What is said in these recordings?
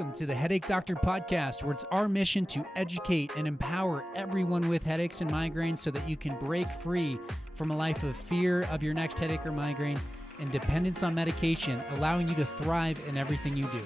Welcome to the Headache Doctor podcast, where it's our mission to educate and empower everyone with headaches and migraines so that you can break free from a life of fear of your next headache or migraine and dependence on medication, allowing you to thrive in everything you do.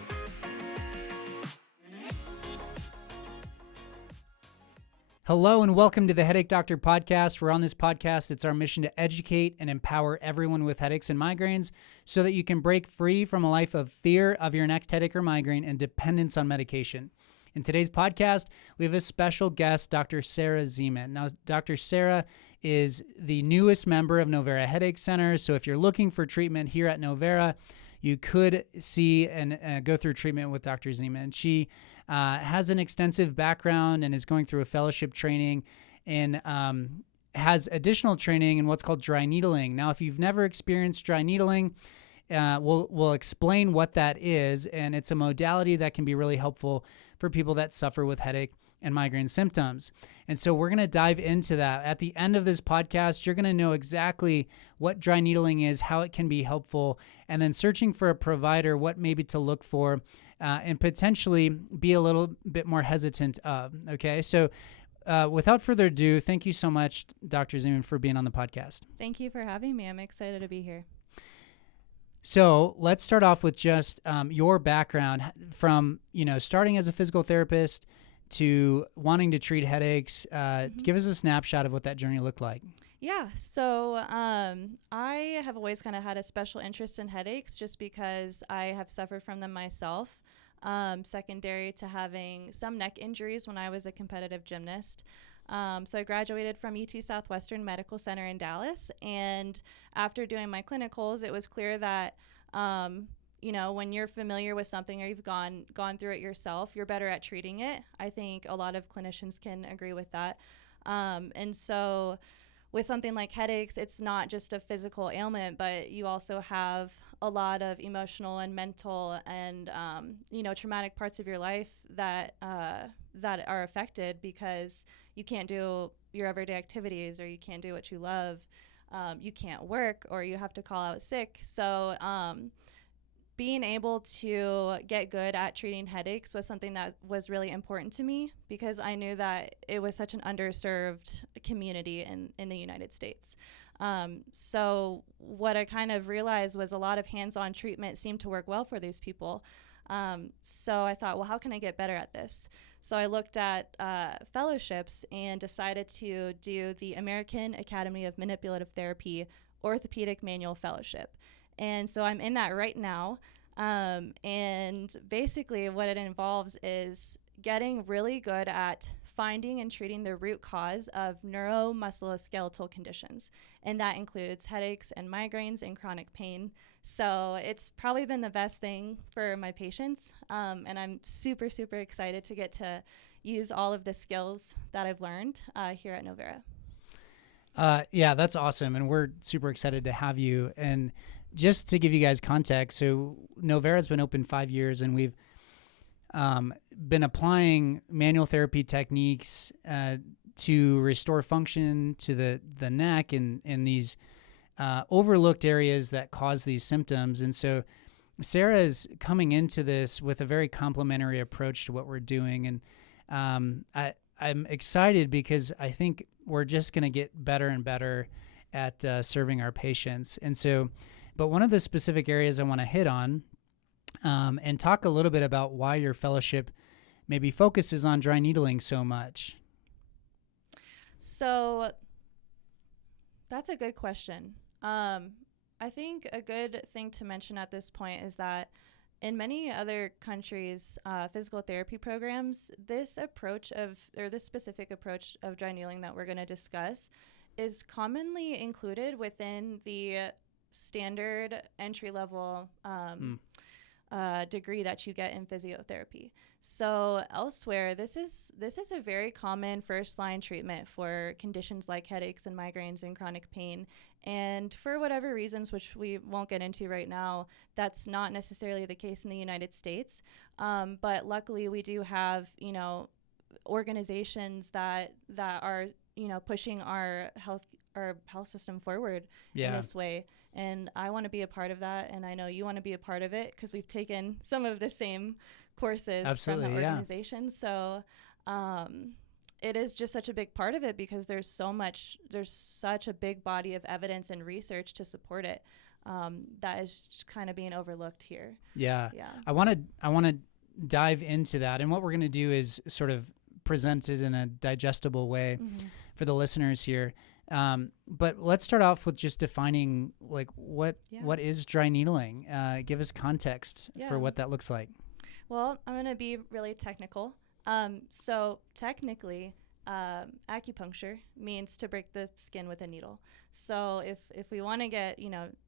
Hello and welcome to the Headache Doctor podcast, where on this podcast, it's our mission to educate and empower everyone with headaches and migraines so that you can break free from a life of fear of your next headache or migraine and dependence on medication. In today's podcast, we have a special guest, Dr. Sarah Zemen. Now, Dr. Sarah is the newest member of Novera Headache Center, so if you're looking for treatment here at Novera, you could see and go through treatment with Dr. Zemen. She has an extensive background and is going through a fellowship training and has additional training in what's called dry needling. Now, if you've never experienced dry needling, we'll explain what that is, and it's a modality that can be really helpful for people that suffer with headache and migraine symptoms. And so we're going to dive into that. At the end of this podcast, you're going to know exactly what dry needling is, how it can be helpful, and then searching for a provider, what maybe to look for, and potentially be a little bit more hesitant of. Okay, so without further ado, thank you so much, Dr. Zemen, for being on the podcast. Thank you for having me. I'm excited to be here. So let's start off with just your background from, starting as a physical therapist to wanting to treat headaches. Give us a snapshot of what that journey looked like. Yeah, so I have always kind of had a special interest in headaches just because I have suffered from them myself, secondary to having some neck injuries when I was a competitive gymnast. So I graduated from UT Southwestern Medical Center in Dallas, and after doing my clinicals, it was clear that when you're familiar with something or you've gone through it yourself, you're better at treating it. I think a lot of clinicians can agree with that. And so with something like headaches, it's not just a physical ailment, but you also have a lot of emotional and mental and traumatic parts of your life that are affected because you can't do your everyday activities, or you can't do what you love, you can't work, or you have to call out sick. So being able to get good at treating headaches was something that was really important to me because I knew that it was such an underserved community in the United States. So what I kind of realized was a lot of hands-on treatment seemed to work well for these people. So I thought, well, how can I get better at this? So I looked at fellowships and decided to do the American Academy of Manipulative Therapy Orthopedic Manual Fellowship. And so I'm in that right now. And basically what it involves is getting really good at finding and treating the root cause of neuromusculoskeletal conditions. And that includes headaches and migraines and chronic pain. So it's probably been the best thing for my patients. And I'm super, super excited to get to use all of the skills that I've learned here at Novera. Yeah, that's awesome. And we're super excited to have you. And just to give you guys context, so Novera's been open 5 years, and we've been applying manual therapy techniques to restore function to the neck and these overlooked areas that cause these symptoms. And so Sarah is coming into this with a very complementary approach to what we're doing. And I'm excited because I think we're just going to get better and better at serving our patients. And so, but one of the specific areas I want to hit on and talk a little bit about why your fellowship maybe focuses on dry needling so much. So that's a good question. I think a good thing to mention at this point is that in many other countries' physical therapy programs, this specific approach of dry needling that we're going to discuss is commonly included within the standard entry-level degree that you get in physiotherapy. So elsewhere, this is a very common first-line treatment for conditions like headaches and migraines and chronic pain. And for whatever reasons, which we won't get into right now, that's not necessarily the case in the United States. But luckily, we do have organizations that are pushing our health system forward in this way. And I want to be a part of that, and I know you want to be a part of it because we've taken some of the same courses Absolutely, from the yeah. organization. So it is just such a big part of it because there's such a big body of evidence and research to support it that is kind of being overlooked here. Yeah. Yeah. I want to dive into that. And what we're going to do is sort of present it in a digestible way for the listeners here. But let's start off with just defining like what is dry needling. Give us context for what that looks like. Well, I'm going to be really technical. So technically, acupuncture means to break the skin with a needle. So if we want to get,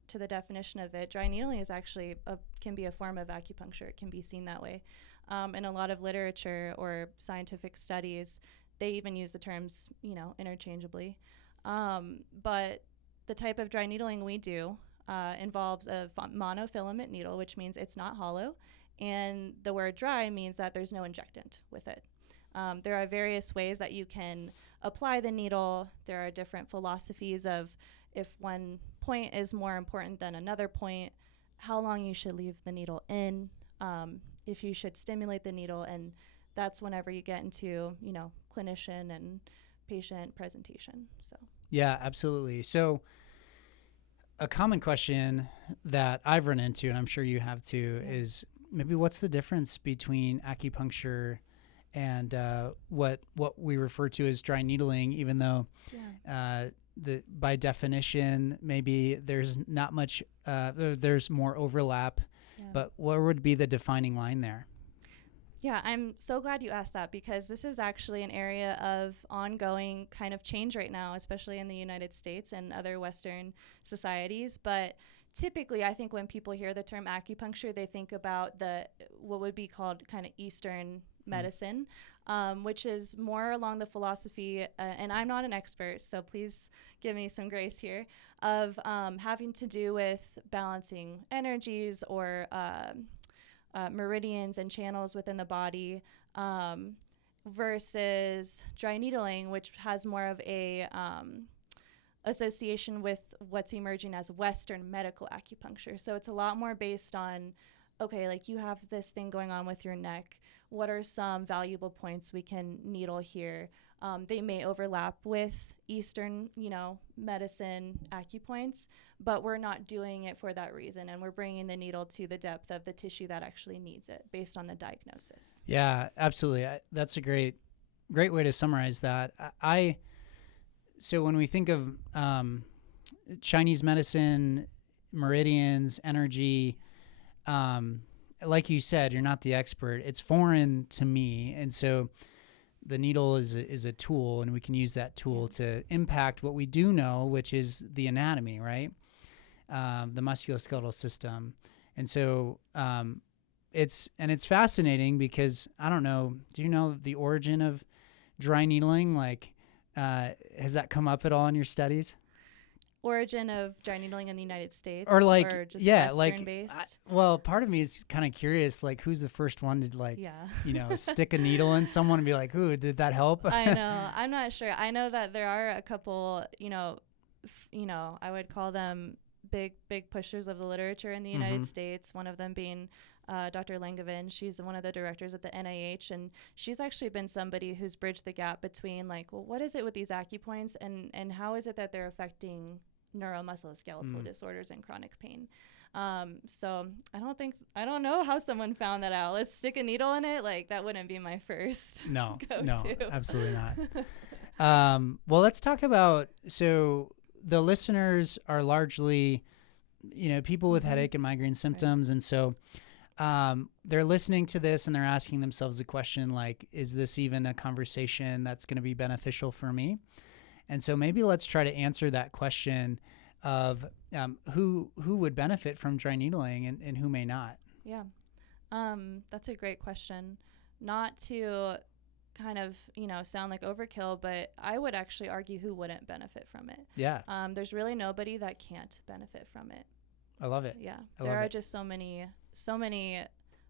to the definition of it, dry needling is actually can be a form of acupuncture. It can be seen that way. In a lot of literature or scientific studies, they even use the terms, interchangeably. But the type of dry needling we do involves a monofilament needle, which means it's not hollow. And the word dry means that there's no injectant with it. There are various ways that you can apply the needle. There are different philosophies of if one point is more important than another point, how long you should leave the needle in, if you should stimulate the needle. And that's whenever you get into, clinician and patient presentation. So. Yeah, absolutely. So a common question that I've run into, and I'm sure you have too, is maybe what's the difference between acupuncture and what we refer to as dry needling, even though by definition maybe there's not much, there's more overlap, but what would be the defining line there? Yeah, I'm so glad you asked that because this is actually an area of ongoing kind of change right now, especially in the United States and other Western societies. But typically, I think when people hear the term acupuncture, they think about what would be called kind of Eastern medicine, which is more along the philosophy, and I'm not an expert, so please give me some grace here, of having to do with balancing energies or meridians and channels within the body, versus dry needling, which has more of a association with what's emerging as Western medical acupuncture. So it's a lot more based on, okay, like you have this thing going on with your neck. What are some valuable points we can needle here? They may overlap with Eastern, medicine acupoints, but we're not doing it for that reason. And we're bringing the needle to the depth of the tissue that actually needs it based on the diagnosis. Yeah, absolutely. That's a great way to summarize that. So when we think of Chinese medicine, meridians, energy, like you said, you're not the expert. It's foreign to me. And so the needle is a tool, and we can use that tool to impact what we do know, which is the anatomy, right? The musculoskeletal system. And so it's fascinating because, I don't know, do you know the origin of dry needling? Like, has that come up at all in your studies? Origin of dry needling in the United States, or just Western like based? Well, part of me is kind of curious, like who's the first one to stick a needle in someone and be like, ooh, did that help? I know. I'm not sure. I know that there are a couple, I would call them big pushers of the literature in the United States. One of them being Dr. Langevin. She's one of the directors at the NIH, and she's actually been somebody who's bridged the gap between like, well, what is it with these acupoints and how is it that they're affecting neuromusculoskeletal disorders and chronic pain. So I don't know how someone found that out. Let's stick a needle in it. Like that wouldn't be my first No, go-to. Absolutely not. Well, let's talk about, so the listeners are largely, people with headache and migraine symptoms. Right. And so they're listening to this and they're asking themselves the question, like, is this even a conversation that's going to be beneficial for me? And so maybe let's try to answer that question of who would benefit from dry needling and who may not. Yeah, that's a great question. Not to kind of, sound like overkill, but I would actually argue who wouldn't benefit from it. Yeah. There's really nobody that can't benefit from it. I love it. Yeah. There are just so many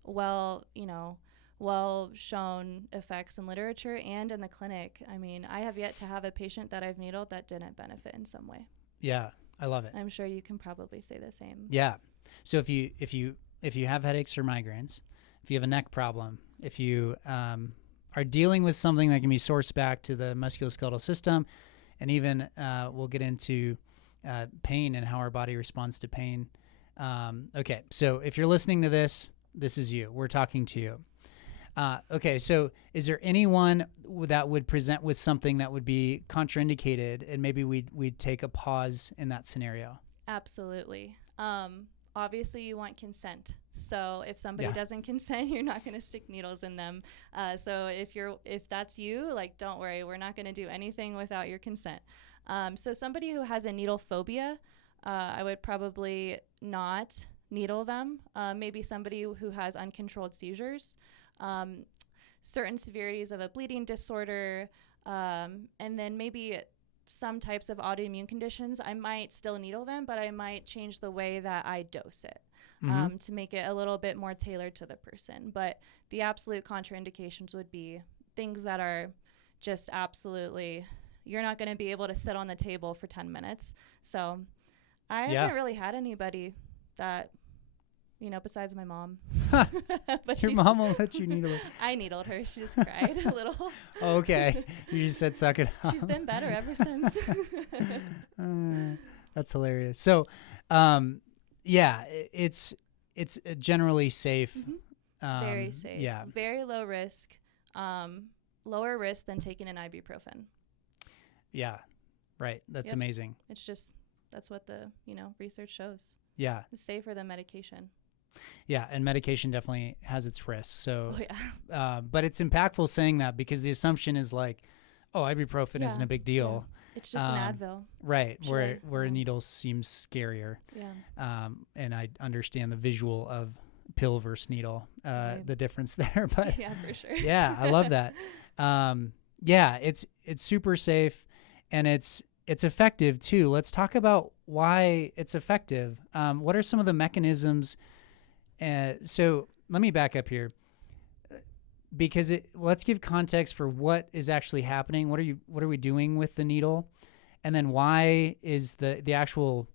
well shown effects in literature and in the clinic. I mean, I have yet to have a patient that I've needled that didn't benefit in some way. Yeah, I love it. I'm sure you can probably say the same. Yeah. So if you have headaches or migraines, if you have a neck problem, if you are dealing with something that can be sourced back to the musculoskeletal system, and even we'll get into pain and how our body responds to pain. Okay, so if you're listening to this, this is you. We're talking to you. Okay, so is there anyone that would present with something that would be contraindicated, and maybe we'd take a pause in that scenario? Absolutely. Obviously, you want consent. So if somebody doesn't consent, you're not going to stick needles in them. So if that's you, like, don't worry, we're not going to do anything without your consent. So somebody who has a needle phobia, I would probably not needle them. Maybe somebody who has uncontrolled seizures, certain severities of a bleeding disorder, and then maybe some types of autoimmune conditions, I might still needle them, but I might change the way that I dose it to make it a little bit more tailored to the person. But the absolute contraindications would be things that are just absolutely, you're not going to be able to sit on the table for 10 minutes. So I haven't really had anybody that, besides my mom. But Your mom won't let you needle her. I needled her. She just cried a little. Oh, okay. You just said suck it up. She's been better ever since. That's hilarious. So, it's generally safe. Very safe. Yeah. Very low risk. Lower risk than taking an ibuprofen. Yeah. Right. That's amazing. It's just, that's what the, research shows. Yeah. It's safer than medication. Yeah, and medication definitely has its risks. So, but it's impactful saying that, because the assumption is like, oh, ibuprofen isn't a big deal. Yeah. It's just an Advil. Right, where a needle seems scarier. Yeah. And I understand the visual of pill versus needle, the difference there. But yeah, for sure. Yeah, I love that. It's super safe, and it's effective too. Let's talk about why it's effective. What are some of the mechanisms? So let me back up here, because let's give context for what is actually happening. What are we doing with the needle? And then why is the actual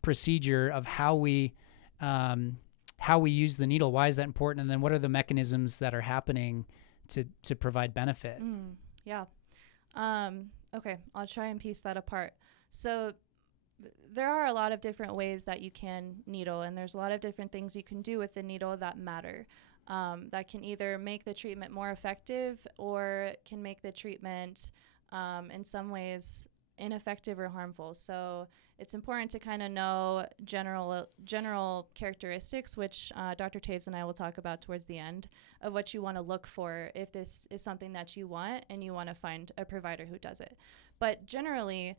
procedure of how we use the needle, why is that important? And then what are the mechanisms that are happening to provide benefit? Okay, I'll try and piece that apart. So there are a lot of different ways that you can needle, and there's a lot of different things you can do with the needle that matter, that can either make the treatment more effective or can make the treatment in some ways ineffective or harmful. So it's important to kind of know general characteristics, which Dr. Taves and I will talk about towards the end, of what you want to look for if this is something that you want and you want to find a provider who does it. But generally,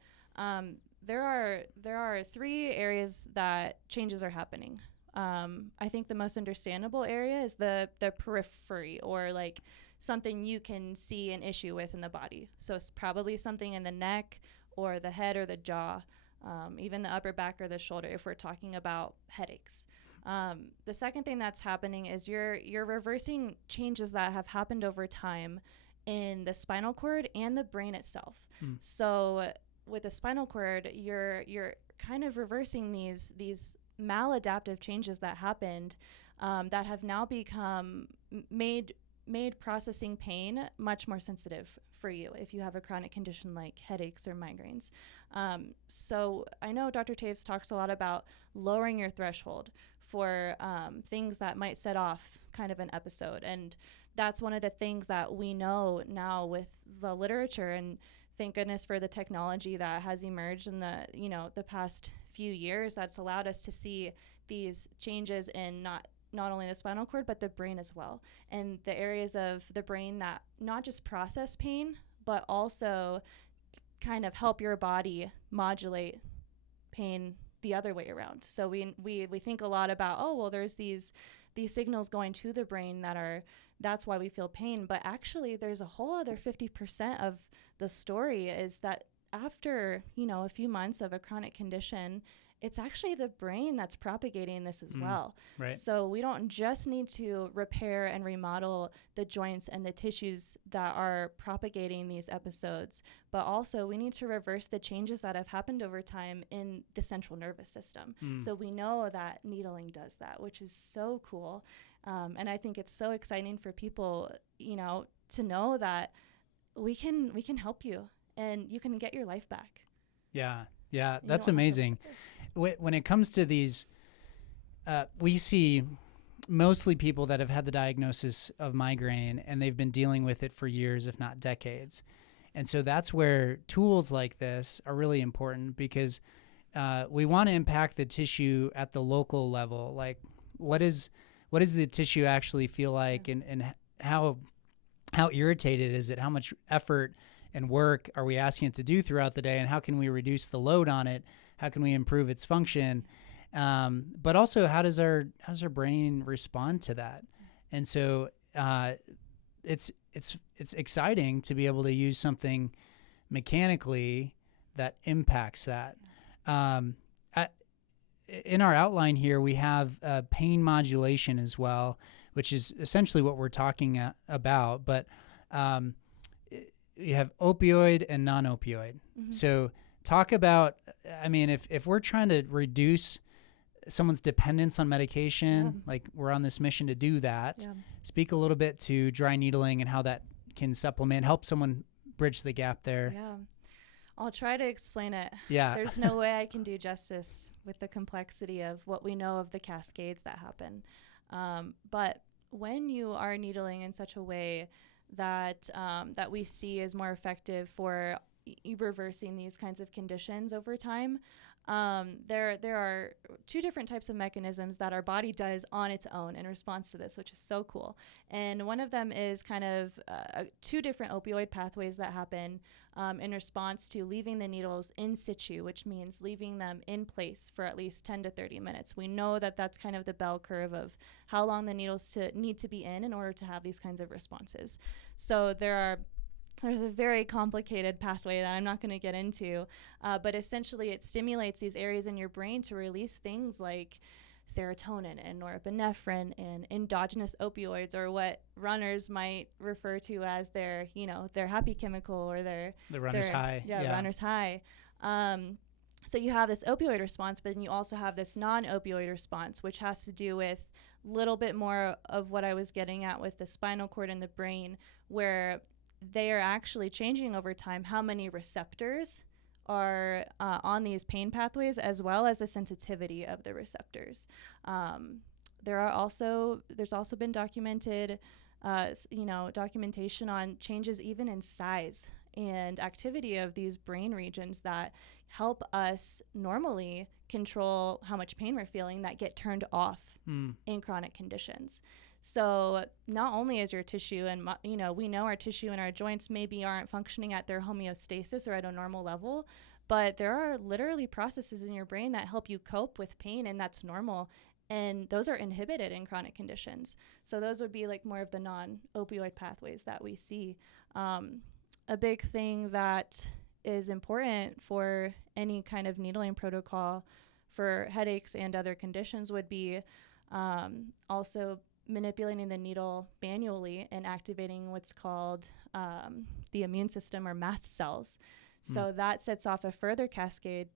there are three areas that changes are happening. I think the most understandable area is the periphery, or like something you can see an issue with in the body. So it's probably something in the neck or the head or the jaw, even the upper back or the shoulder if we're talking about headaches. The second thing that's happening is you're reversing changes that have happened over time in the spinal cord and the brain itself. So with the spinal cord, you're kind of reversing these maladaptive changes that happened, that have now become made processing pain much more sensitive for you if you have a chronic condition like headaches or migraines. So I know Dr. Taves talks a lot about lowering your threshold for things that might set off kind of an episode, and that's one of the things that we know now with the literature, and thank goodness for the technology that has emerged in the past few years that's allowed us to see these changes in not only the spinal cord but the brain as well, and the areas of the brain that not just process pain but also kind of help your body modulate pain the other way around. So we think a lot about, oh well, there's these signals going to the brain that's why we feel pain, but actually there's a whole other 50% of the story is that after a few months of a chronic condition, it's actually the brain that's propagating this as well. Right. So we don't just need to repair and remodel the joints and the tissues that are propagating these episodes, but also we need to reverse the changes that have happened over time in the central nervous system. So we know that needling does that, which is so cool. And I think it's so exciting for people, to know that we can help you and you can get your life back. Yeah, You that's don't have to amazing. live this. When it comes to these, we see mostly people that have had the diagnosis of migraine and they've been dealing with it for years, if not decades. And so that's where tools like this are really important, because we want to impact the tissue at the local level. Like, what does the tissue actually feel like, and how irritated is it? How much effort and work are we asking it to do throughout the day, and how can we reduce the load on it? How can we improve its function? But also, how does our brain respond to that? And so it's exciting to be able to use something mechanically that impacts that. In our outline here, we have pain modulation as well, which is essentially what we're talking about. But you have opioid and non-opioid. Mm-hmm. So talk about, I mean, if we're trying to reduce someone's dependence on medication, like we're on this mission to do that, speak a little bit to dry needling and how that can help someone bridge the gap there. Yeah. I'll try to explain it. Yeah. There's no way I can do justice with the complexity of what we know of the cascades that happen. But when you are needling in such a way that that we see is more effective for reversing these kinds of conditions over time, there are two different types of mechanisms that our body does on its own in response to this, which is so cool. And one of them is kind of two different opioid pathways that happen in response to leaving the needles in situ, which means leaving them in place for at least 10 to 30 minutes. We know that that's kind of the bell curve of how long the needles need to be in order to have these kinds of responses. So there's a very complicated pathway that I'm not going to get into, but essentially it stimulates these areas in your brain to release things like serotonin and norepinephrine and endogenous opioids, or what runners might refer to as their happy chemical, or the runner's high. Runner's high. So you have this opioid response, but then you also have this non-opioid response, which has to do with a little bit more of what I was getting at with the spinal cord and the brain, where they are actually changing over time how many receptors are on these pain pathways, as well as the sensitivity of the receptors. There's also been documentation on changes even in size and activity of these brain regions that help us normally control how much pain we're feeling, that get turned off in chronic conditions. So not only is your tissue, and we know our tissue and our joints maybe aren't functioning at their homeostasis or at a normal level, but there are literally processes in your brain that help you cope with pain, and that's normal. And those are inhibited in chronic conditions. So those would be like more of the non-opioid pathways that we see. A big thing that is important for any kind of needling protocol for headaches and other conditions would be also manipulating the needle manually and activating what's called the immune system, or mast cells. So that sets off a further cascade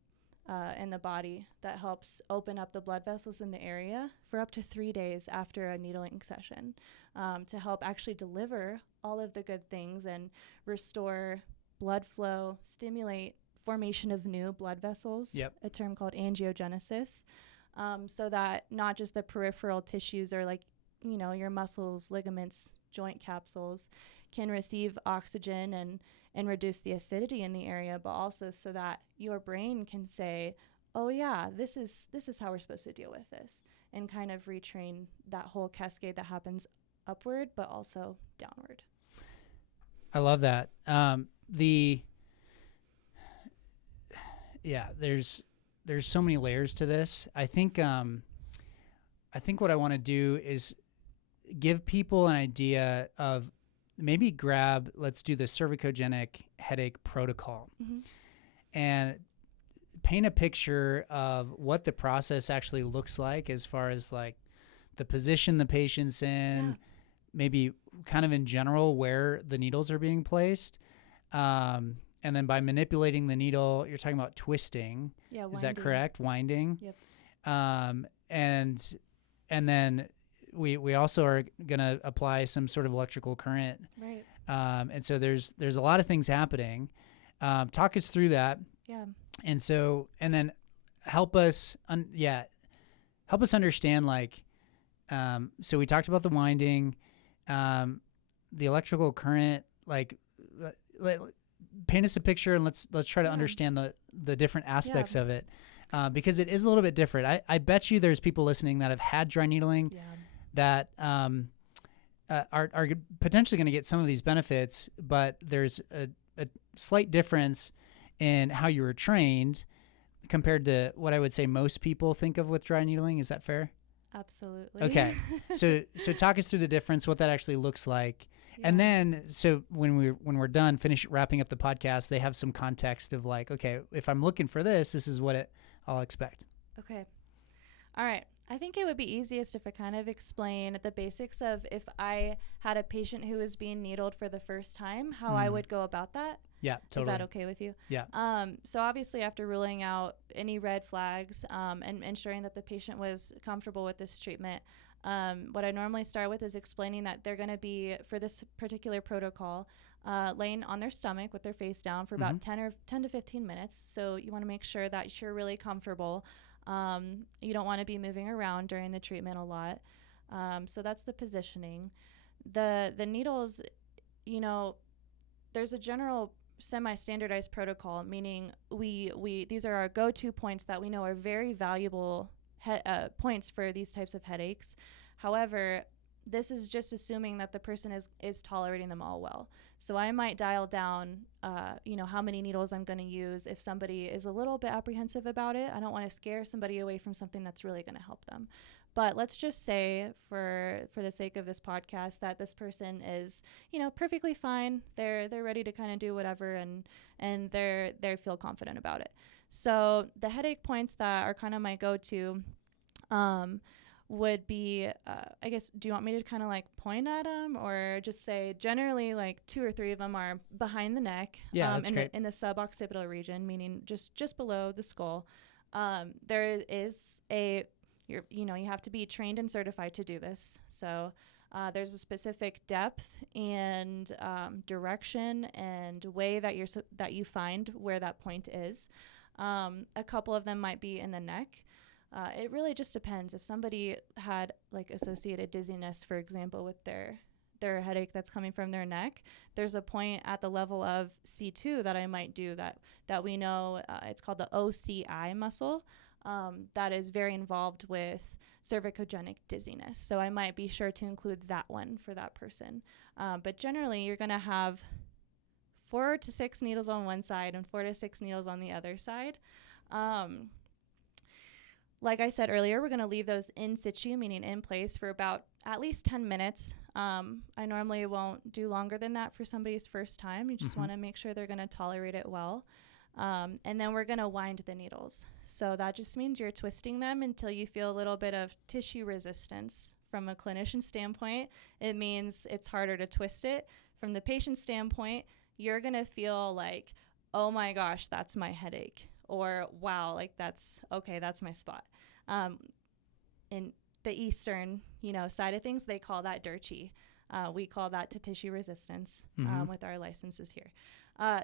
in the body that helps open up the blood vessels in the area for up to 3 days after a needling session, to help actually deliver all of the good things and restore blood flow, stimulate formation of new blood vessels, a term called angiogenesis, so that not just the peripheral tissues, or like your muscles, ligaments, joint capsules, can receive oxygen and reduce the acidity in the area, but also so that your brain can say, oh yeah, this is how we're supposed to deal with this, and kind of retrain that whole cascade that happens upward but also downward. I love that. There's so many layers to this. I think what I want to do is give people an idea of, maybe let's do the cervicogenic headache protocol, and paint a picture of what the process actually looks like, as far as like the position the patient's in, maybe kind of in general where the needles are being placed. And then by manipulating the needle, you're talking about twisting. Yeah, is that correct? Winding. Yep. And then we also are going to apply some sort of electrical current. Right. And so there's a lot of things happening. Talk us through that. Yeah. And then help us understand, like, so we talked about the winding, the electrical current, like, paint us a picture and let's try to understand the different aspects of it. Because it is a little bit different. I bet you there's people listening that have had dry needling that are potentially going to get some of these benefits, but there's a slight difference in how you were trained compared to what I would say most people think of with dry needling. Is that fair? Absolutely. Okay. So talk us through the difference, what that actually looks like. And then, so when we're done, wrapping up the podcast, they have some context of like, okay, if I'm looking for this is what I'll expect. Okay. All right. I think it would be easiest if I kind of explain the basics of if I had a patient who was being needled for the first time, how I would go about that. Yeah, totally. Is that okay with you? Yeah. So obviously after ruling out any red flags and ensuring that the patient was comfortable with this treatment, what I normally start with is explaining that they're going to be, for this particular protocol, laying on their stomach with their face down for about 10 to 15 minutes. So you want to make sure that you're really comfortable. You don't want to be moving around during the treatment a lot. So that's the positioning. The needles, there's a general semi-standardized protocol, meaning we these are our go-to points that we know are very valuable points for these types of headaches. However, this is just assuming that the person is tolerating them all well. So I might dial down, how many needles I'm going to use if somebody is a little bit apprehensive about it. I don't want to scare somebody away from something that's really going to help them. But let's just say, for the sake of this podcast, that this person is, perfectly fine. They're ready to kind of do whatever, and they feel confident about it. So the headache points that are kind of my go-to would be, I guess, do you want me to kind of like point at them, or just say generally like 2 or 3 of them are behind the neck, that's great. in the suboccipital region, meaning just below the skull. There is you have to be trained and certified to do this. So there's a specific depth and direction and way that you find where that point is. A couple of them might be in the neck. It really just depends. If somebody had like associated dizziness, for example, with their headache that's coming from their neck, there's a point at the level of C2 that I might do that we know, it's called the OCI muscle, that is very involved with cervicogenic dizziness. So I might be sure to include that one for that person. But generally, you're going to have 4 to 6 needles on one side and 4 to 6 needles on the other side. Like I said earlier, we're going to leave those in situ, meaning in place, for about at least 10 minutes. I normally won't do longer than that for somebody's first time. You just want to make sure they're going to tolerate it well. And then we're going to wind the needles. So that just means you're twisting them until you feel a little bit of tissue resistance. From a clinician standpoint, it means it's harder to twist it. From the patient standpoint, you're going to feel like, oh my gosh, that's my headache. Or, wow, like that's my spot. In the Eastern, side of things, they call that dirty. We call that to tissue resistance with our licenses here.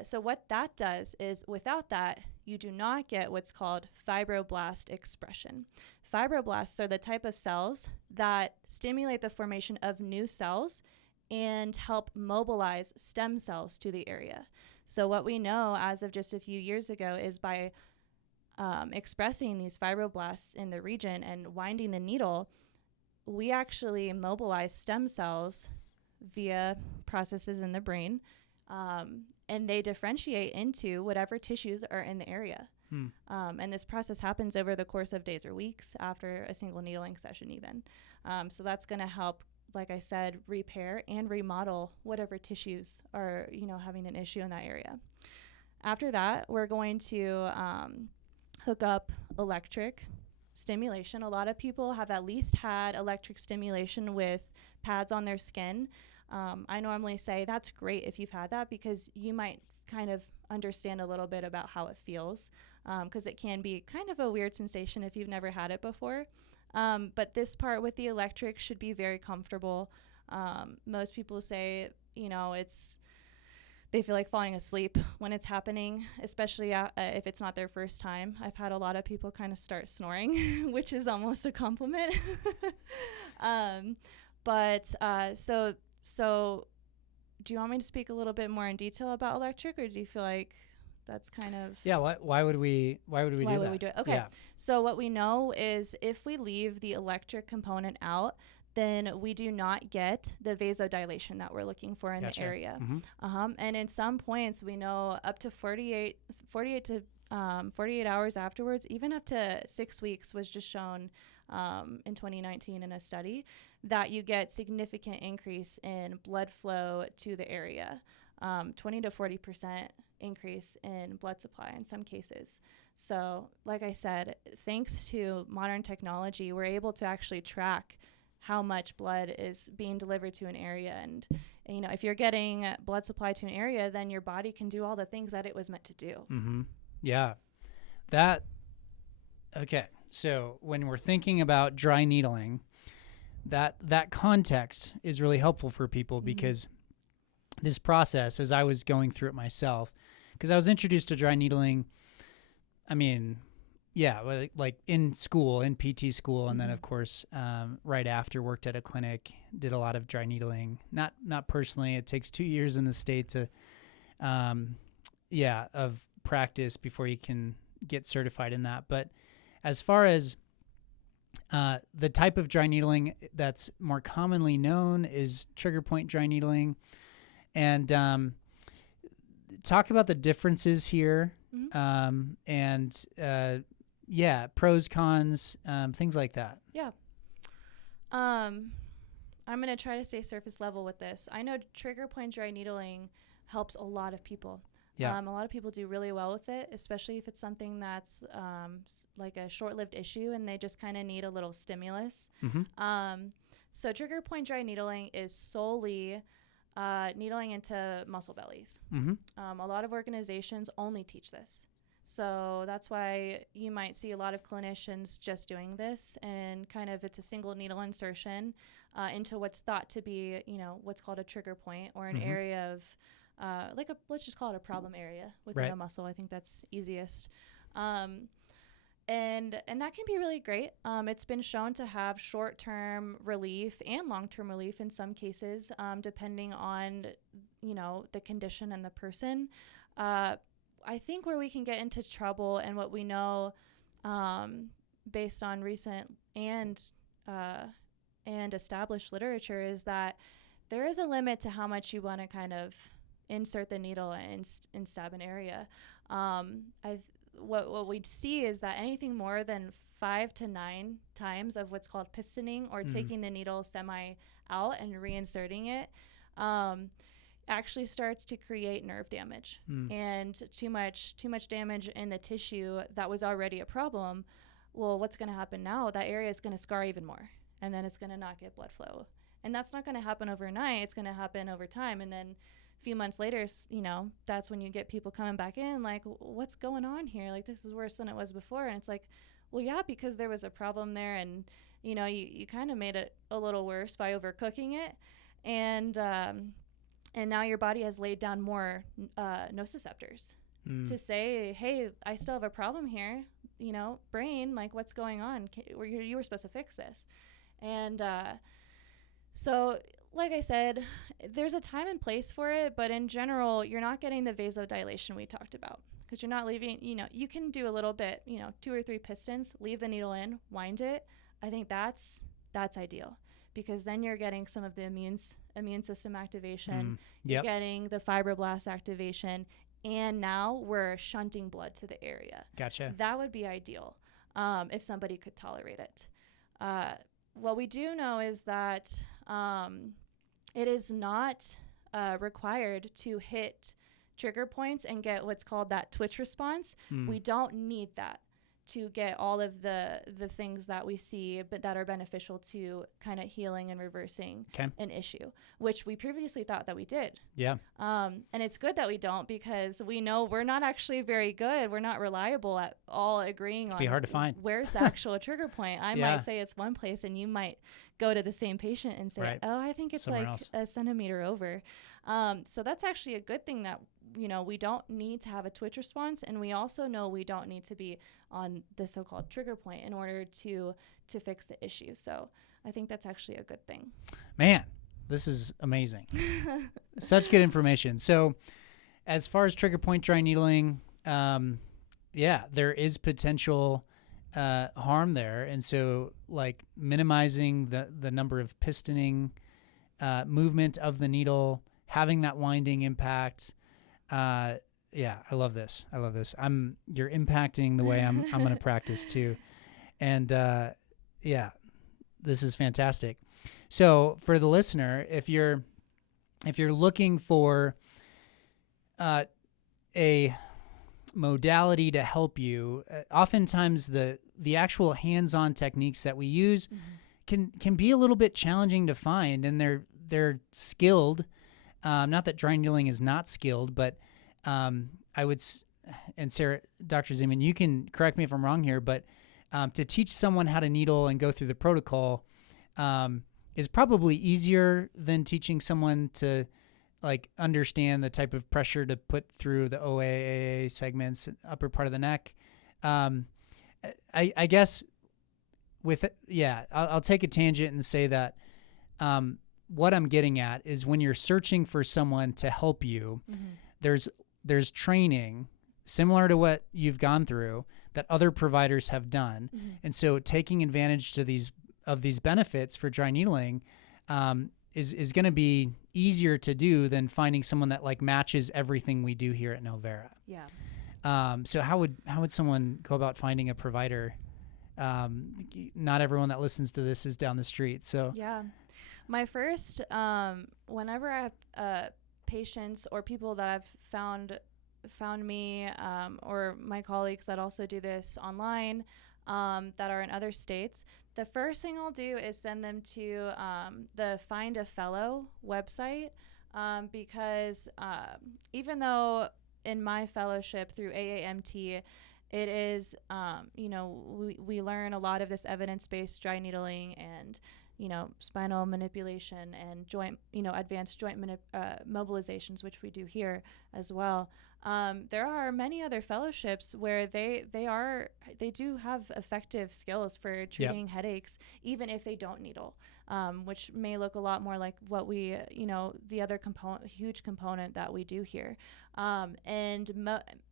So what that does is, without that, you do not get what's called fibroblast expression. Fibroblasts are the type of cells that stimulate the formation of new cells and help mobilize stem cells to the area. So what we know as of just a few years ago is by expressing these fibroblasts in the region and winding the needle, we actually mobilize stem cells via processes in the brain, and they differentiate into whatever tissues are in the area. And this process happens over the course of days or weeks after a single needling session even. So that's going to help, like I said, repair and remodel whatever tissues are, having an issue in that area. After that, we're going to hook up electric stimulation. A lot of people have at least had electric stimulation with pads on their skin. I normally say that's great if you've had that, because you might kind of understand a little bit about how it feels, because it can be kind of a weird sensation if you've never had it before. But this part with the electric should be very comfortable. Most people say, they feel like falling asleep when it's happening, especially if it's not their first time. I've had a lot of people kind of start snoring, which is almost a compliment. So do you want me to speak a little bit more in detail about electric, or do you feel like that's kind of... Yeah, why would we do that? Okay. Yeah. So what we know is if we leave the electric component out, then we do not get the vasodilation that we're looking for in the area. And in some points, we know up to 48 hours afterwards, even up to 6 weeks was just shown in 2019 in a study, that you get significant increase in blood flow to the area, 20 to 40% increase in blood supply in some cases. So like I said, thanks to modern technology, we're able to actually track how much blood is being delivered to an area. And if you're getting blood supply to an area, then your body can do all the things that it was meant to do. Yeah. Okay. So when we're thinking about dry needling, that context is really helpful for people because this process, as I was going through it myself, because I was introduced to dry needling, like in school, in PT school, and then of course right after worked at a clinic, did a lot of dry needling. Not personally. It takes 2 years in the state to, of practice before you can get certified in that. But as far as the type of dry needling that's more commonly known is trigger point dry needling, and talk about the differences here, pros, cons, things like that. Yeah. I'm going to try to stay surface level with this. I know trigger point dry needling helps a lot of people. Yeah. A lot of people do really well with it, especially if it's something that's like a short-lived issue and they just kind of need a little stimulus. So trigger point dry needling is solely needling into muscle bellies. A lot of organizations only teach this. So that's why you might see a lot of clinicians just doing this, and kind of it's a single needle insertion into what's thought to be, what's called a trigger point, or an area of let's just call it a problem area within a muscle. I think that's easiest. And that can be really great. It's been shown to have short-term relief and long-term relief in some cases, depending on, the condition and the person. I think where we can get into trouble, and what we know based on recent and established literature, is that there is a limit to how much you want to kind of insert the needle and stab an area. What we'd see is that anything more than 5 to 9 times of what's called pistoning, or taking the needle semi out and reinserting it, actually starts to create nerve damage. And too much damage in the tissue that was already a problem. Well, what's going to happen now? That area is going to scar even more, and then it's going to not get blood flow. And that's not going to happen overnight. It's going to happen over time. And then a few months later, that's when you get people coming back in like, what's going on here? Like, this is worse than it was before. And it's like, well, yeah, because there was a problem there, and you kind of made it a little worse by overcooking it. And now your body has laid down more nociceptors to say, hey, I still have a problem here, brain, like, what's going on? You were supposed to fix this. And so, like I said, there's a time and place for it, but in general, you're not getting the vasodilation we talked about, because you're not leaving, you can do a little bit, 2 or 3 pistons, leave the needle in, wind it. I think that's ideal, because then you're getting some of the immune system activation, you're getting the fibroblast activation, and now we're shunting blood to the area. Gotcha. That would be ideal if somebody could tolerate it. What we do know is that it is not required to hit trigger points and get what's called that twitch response. We don't need that to get all of the things that we see, but that are beneficial to kind of healing and reversing an issue, which we previously thought that we did. Yeah. And it's good that we don't, because we know we're not actually very good. We're not reliable at all agreeing on be hard to find. Where's the actual trigger point. I might say it's one place, and you might go to the same patient and say, oh, I think it's somewhere like else. A centimeter over. So that's actually a good thing, that, you know, we don't need to have a twitch response, and we also know we don't need to be on the so-called trigger point in order to fix the issue. So I think that's actually a good thing. Man, this is amazing. Such good information. So as far as trigger point dry needling, there is potential harm there. And so, like, minimizing the number of pistoning, movement of the needle, having that winding impact. I love this. You're impacting the way I'm going to practice too. And this is fantastic. So for the listener, if you're looking for a modality to help you, oftentimes the actual hands-on techniques that we use can be a little bit challenging to find, and they're skilled. Not that dry needling is not skilled, but I would, and Sarah, Dr. Zemen, you can correct me if I'm wrong here, but to teach someone how to needle and go through the protocol is probably easier than teaching someone to, like, understand the type of pressure to put through the OA, AA segments, upper part of the neck. I guess with it, I'll take a tangent and say that what I'm getting at is, when you're searching for someone to help you, there's training similar to what you've gone through that other providers have done. And so taking advantage of these benefits for dry needling is going to be easier to do than finding someone that, like, matches everything we do here at Novera. Yeah. So how would someone go about finding a provider? Not everyone that listens to this is down the street. So yeah. My first, whenever I have patients or people that have found me, or my colleagues that also do this online, that are in other states, the first thing I'll do is send them to the Find a Fellow website, because even though in my fellowship through AAMT, it is, we learn a lot of this evidence-based dry needling and, spinal manipulation and joint, advanced joint mobilizations, which we do here as well. There are many other fellowships where they do have effective skills for treating headaches, even if they don't needle, which may look a lot more like what we, the other huge component that we do here. And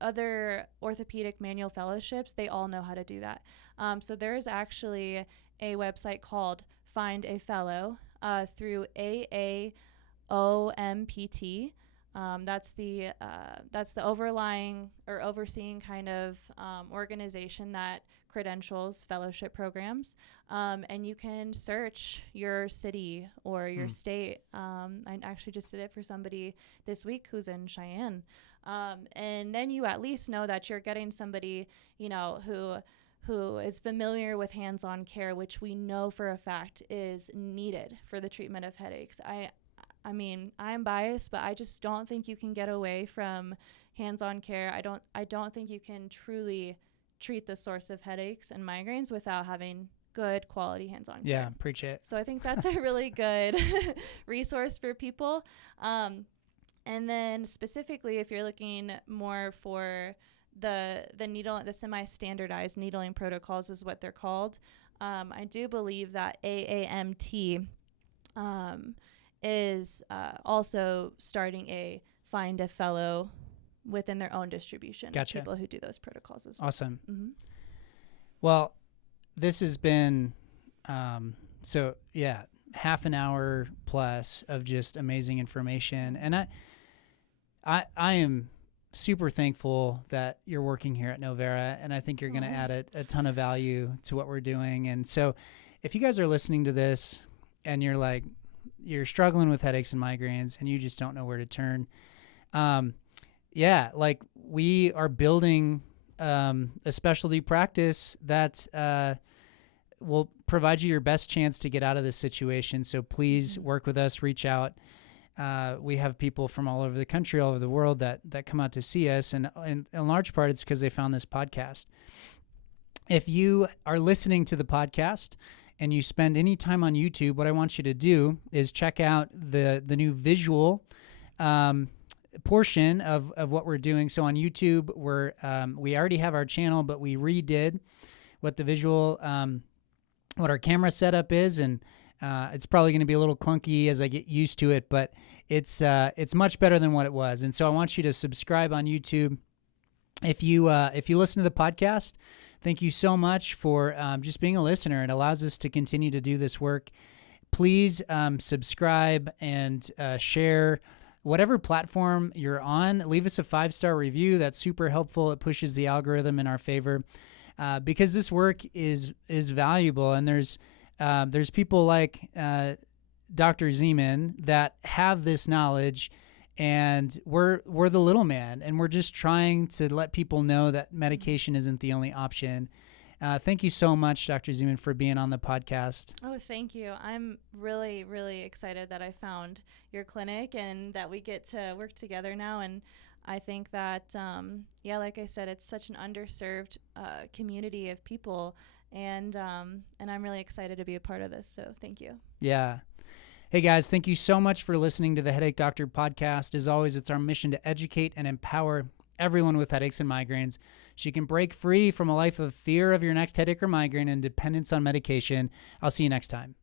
other orthopedic manual fellowships, they all know how to do that. So there is actually a website called Find a Fellow through AAOMPT. That's the overlying or overseeing kind of organization that credentials fellowship programs, and you can search your city or your state. I actually just did it for somebody this week who's in Cheyenne, and then you at least know that you're getting somebody who is familiar with hands-on care, which we know for a fact is needed for the treatment of headaches. I mean, I'm biased, but I just don't think you can get away from hands-on care. I don't think you can truly treat the source of headaches and migraines without having good quality hands-on care. Yeah, preach it. So I think that's a really good resource for people. And then specifically, if you're looking more for the semi-standardized needling protocols is what they're called. I do believe that AAMT is also starting a Find a Fellow within their own distribution. Gotcha. People who do those protocols as well. Awesome. Well, this has been half an hour plus of just amazing information, and I am super thankful that you're working here at Novera, and I think you're going to add a ton of value to what we're doing. And so if you guys are listening to this and you're struggling with headaches and migraines and you just don't know where to turn, we are building a specialty practice that will provide you your best chance to get out of this situation. So please work with us, reach out. We have people from all over the country, all over the world that come out to see us. And in large part, it's because they found this podcast. If you are listening to the podcast and you spend any time on YouTube, what I want you to do is check out the new visual portion of what we're doing. So on YouTube, we already have our channel, but we redid what the visual, what our camera setup is, and it's probably going to be a little clunky as I get used to it, but it's much better than what it was. And so I want you to subscribe on YouTube. If you listen to the podcast, thank you so much for just being a listener. It allows us to continue to do this work. Please subscribe and share whatever platform you're on. Leave us a 5-star review. That's super helpful. It pushes the algorithm in our favor because this work is valuable. And there's people like Dr. Zemen that have this knowledge, and we're the little man, and we're just trying to let people know that medication isn't the only option. Thank you so much, Dr. Zemen, for being on the podcast. Oh, thank you. I'm really, really excited that I found your clinic and that we get to work together now. And I think that, like I said, it's such an underserved community of people, and I'm really excited to be a part of this. So thank you. Yeah. Hey guys, thank you so much for listening to the Headache Doctor podcast. As always, it's our mission to educate and empower everyone with headaches and migraines so you can break free from a life of fear of your next headache or migraine and dependence on medication. I'll see you next time.